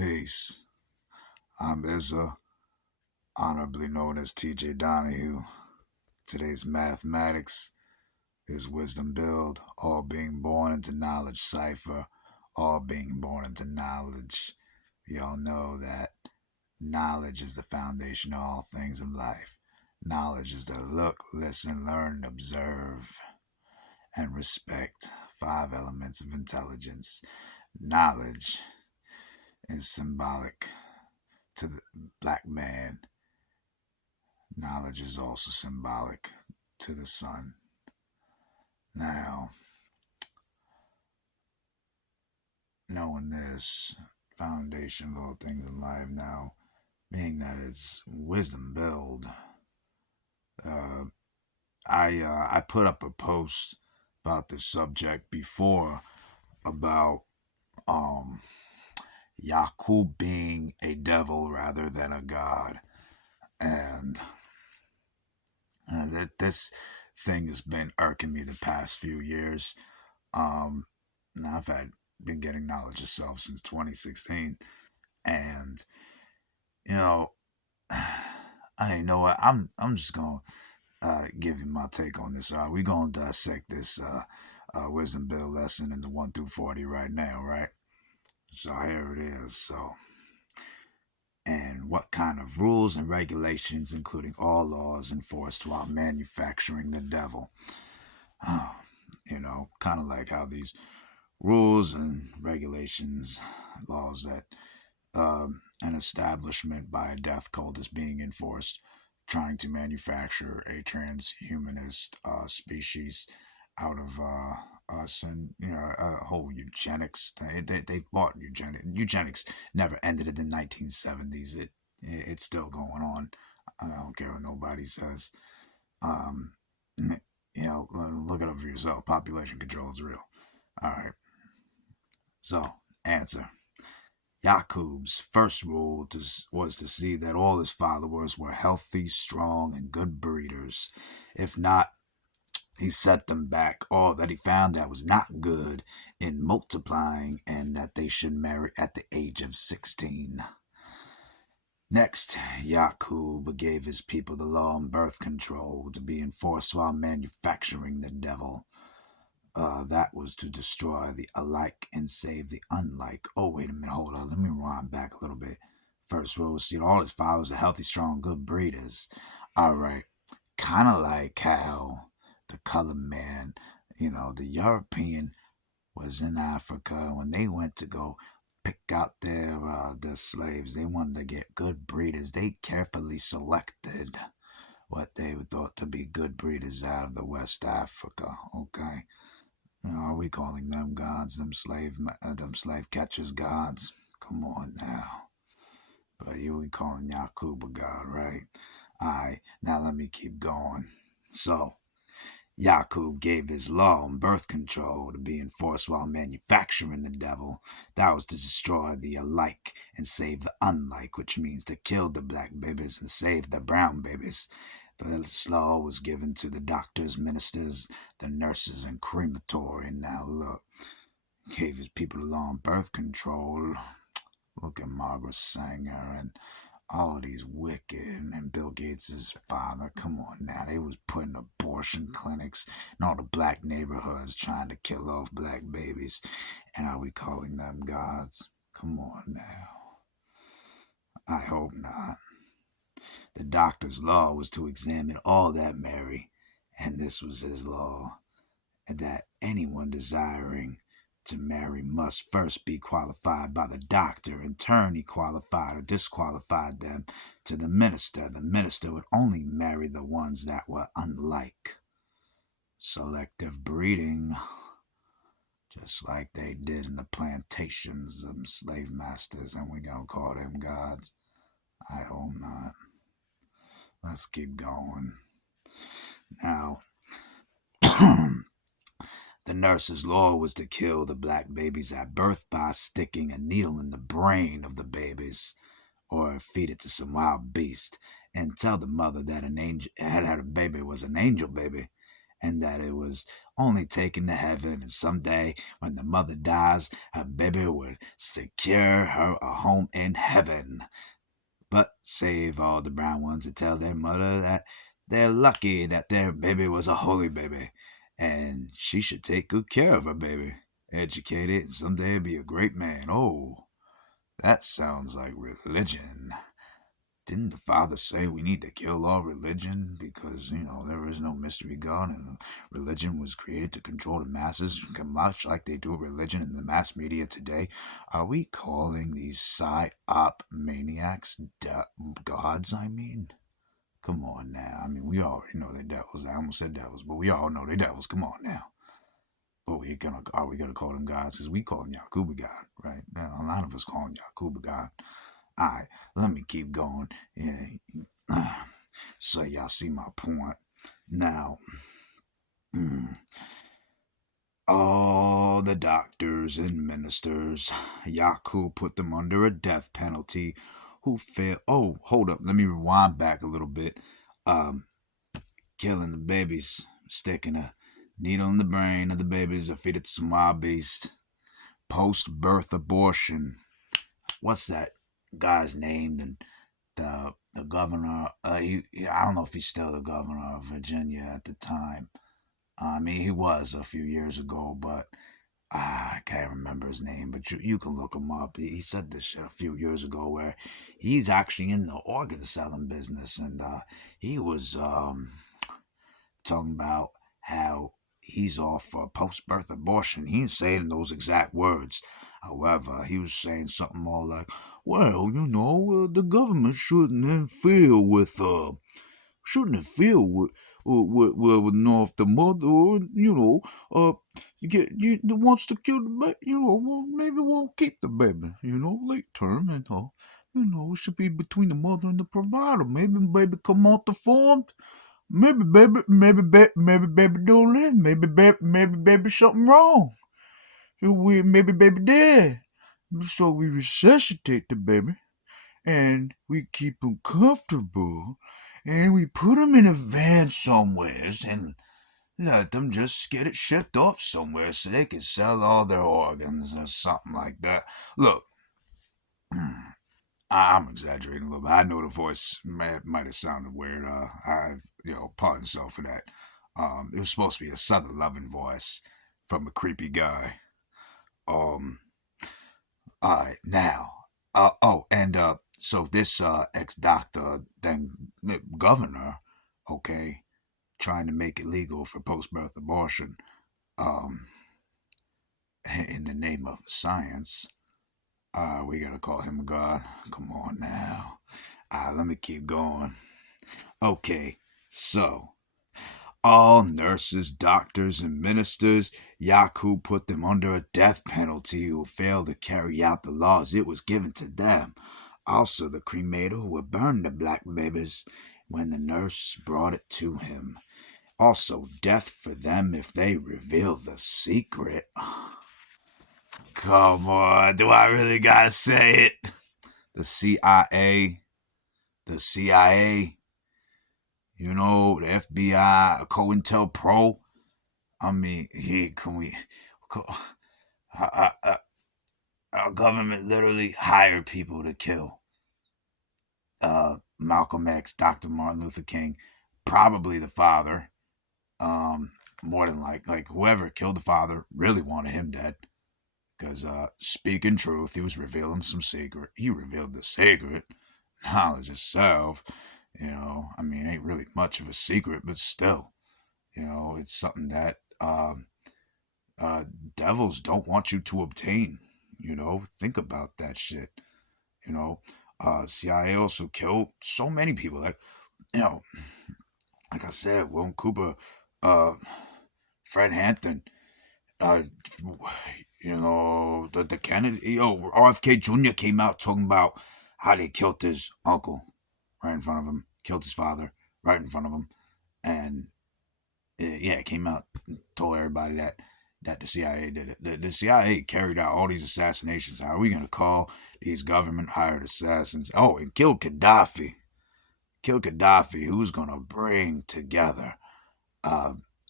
Peace. I'm Izza, honorably known as TJ Donahue. Today's mathematics is wisdom build, all being born into knowledge cipher, all being born into knowledge. We all know that knowledge is the foundation of all things in life. Knowledge is to look, listen, learn, observe, and respect. Five elements of intelligence. Knowledge is symbolic to the black man. Knowledge is also symbolic to the sun. Now, knowing this foundation of all things in life now, being that it's wisdom build, uh, I put up a post about this subject before about um Yacub being a devil rather than a god, and that this thing has been irking me the past few years. Now I've been getting knowledge of self since 2016, and you know, I know what I'm just gonna give you my take on this. We gonna dissect this wisdom bill lesson in the 1 through 40 right now, right? So here it is. So, and what kind of rules and regulations, including all laws enforced while manufacturing the devil? Oh, kind of like how these rules and regulations, laws that an establishment by a death cult is being enforced, trying to manufacture a transhumanist species out of us, and a whole eugenics thing. They bought eugenics. Eugenics never ended in the 1970s. It's still going on. I don't care what nobody says. Um, look it up for yourself. Population control is real. All right. So, answer. Yacub's first rule was to see that all his followers were healthy, strong, and good breeders. If not, he set them back, all that he found that was not good in multiplying, and that they should marry at the age of 16. Next, Yacub gave his people the law on birth control to be enforced while manufacturing the devil. That was to destroy the alike and save the unlike. Oh, wait a minute, hold on. Let me rewind back a little bit. First rule, see, all his followers are healthy, strong, good breeders. All right. Kind of like how the colored man, the European was in Africa when they went to go pick out their slaves. They wanted to get good breeders. They carefully selected what they thought to be good breeders out of the West Africa. Okay. Are we calling them gods, them slave catchers gods? Come on now. But you we calling Yacub a god, right? Alright, now let me keep going. So, Yacub gave his law on birth control to be enforced while manufacturing the devil. That was to destroy the alike and save the unlike, which means to kill the black babies and save the brown babies. This law was given to the doctors, ministers, the nurses, and crematory. Now look, gave his people the law on birth control. Look at Margaret Sanger and all these wicked, and Bill Gates' father. Come on now, they was putting abortion clinics in all the black neighborhoods trying to kill off black babies. And are we calling them gods? Come on now. I hope not. The doctor's law was to examine all that marry, and this was his law, and that anyone desiring to marry must first be qualified by the doctor. In turn, he qualified or disqualified them to the minister. The minister would only marry the ones that were unlike. Selective breeding, just like they did in the plantations of slave masters, and we gonna call them gods? I hope not. Let's keep going. Now, the nurse's law was to kill the black babies at birth by sticking a needle in the brain of the babies, or feed it to some wild beast, and tell the mother that an angel had a baby was an angel baby, and that it was only taken to heaven, and someday when the mother dies, her baby would secure her a home in heaven. But save all the brown ones to tell their mother that they're lucky that their baby was a holy baby, and she should take good care of her baby, educate it, and someday be a great man. Oh, that sounds like religion. Didn't the father say we need to kill all religion because, there is no mystery God and religion was created to control the masses, much like they do religion in the mass media today? Are we calling these psyop maniacs gods, I mean? Come on now. I mean, we already know they're devils. I almost said devils, but we all know they're devils. Come on now. But are we gonna call them gods? Because we call him Yacub God, right? Now, a lot of us call him Yacub God. Alright, let me keep going. Yeah. So y'all see my point. Now, all the doctors and ministers, Yacub put them under a death penalty. Who failed? Oh, hold up. Let me rewind back a little bit. Um, Killing the babies, sticking a needle in the brain of the babies, or feed it to some wild beast. Post-birth abortion. What's that guy's name? And the governor. I don't know if he's still the governor of Virginia at the time. I mean, he was a few years ago, but I can't remember his name. But you can look him up. He said this shit a few years ago, where he's actually in the organ selling business, and he was talking about how he's all for post-birth abortion. He ain't saying those exact words. However, he was saying something more like, well, the government shouldn't interfere with, if the mother, wants to kill the baby, well, maybe won't keep the baby, late term, and, it should be between the mother and the provider. Maybe baby come out deformed. Maybe baby don't live. Maybe baby something wrong. Maybe baby dead. So we resuscitate the baby, and we keep him comfortable, and we put him in a van somewheres, and let them just get it shipped off somewhere so they can sell all their organs or something like that. Look, I'm exaggerating a little bit. I know the voice might have sounded weird. Pardon self for that. It was supposed to be a southern loving voice from a creepy guy. Um, alright, now. So this ex-doctor, then governor, okay, trying to make it legal for post-birth abortion, um, in the name of science. We gotta call him a god. Come on now. Let me keep going. Okay, so all nurses, doctors, and ministers, Yacub put them under a death penalty who failed to carry out the laws it was given to them. Also, the cremator who would burn the black babies when the nurse brought it to him. Also, death for them if they reveal the secret. Come on, do I really gotta say it? The CIA, the CIA, the FBI, COINTELPRO. I mean, our government literally hired people to kill Malcolm X, Dr. Martin Luther King, probably the father. More than like whoever killed the father really wanted him dead. Because speaking truth, he was revealing some secret. He revealed the secret. Knowledge itself, ain't really much of a secret, but still, it's something that devils don't want you to obtain. Think about that shit. CIA also killed so many people. Like, like I said, William Cooper, Fred Hampton, uh, the Kennedy, RFK Jr. came out talking about how they killed his uncle right in front of him, killed his father right in front of him, and it came out and told everybody that the CIA did it. The CIA carried out all these assassinations. How are we going to call these government hired assassins? Oh, and killed Gaddafi. Who's going to bring together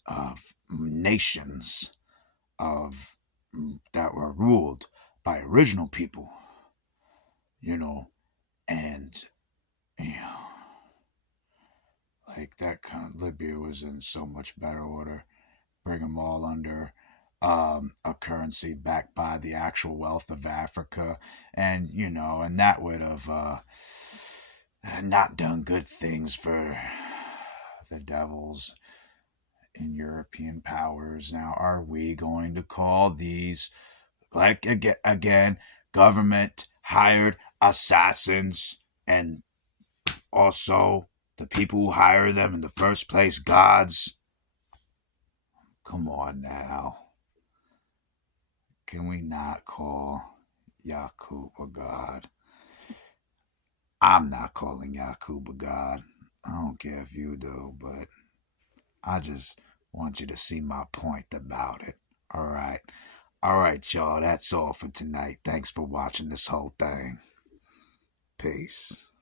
of nations of that were ruled by original people, you know, and you know, like that kind of Libya was in so much better order. Bring them all under a currency backed by the actual wealth of Africa, and and that would have not done good things for the devils in European powers. Now, are we going to call these, like, again, government hired assassins, and also the people who hire them in the first place gods? Come on now. Can we not call Yacub a god? I'm not calling Yacub a god. I don't care if you do, but I just want you to see my point about it. All right. All right, y'all. That's all for tonight. Thanks for watching this whole thing. Peace.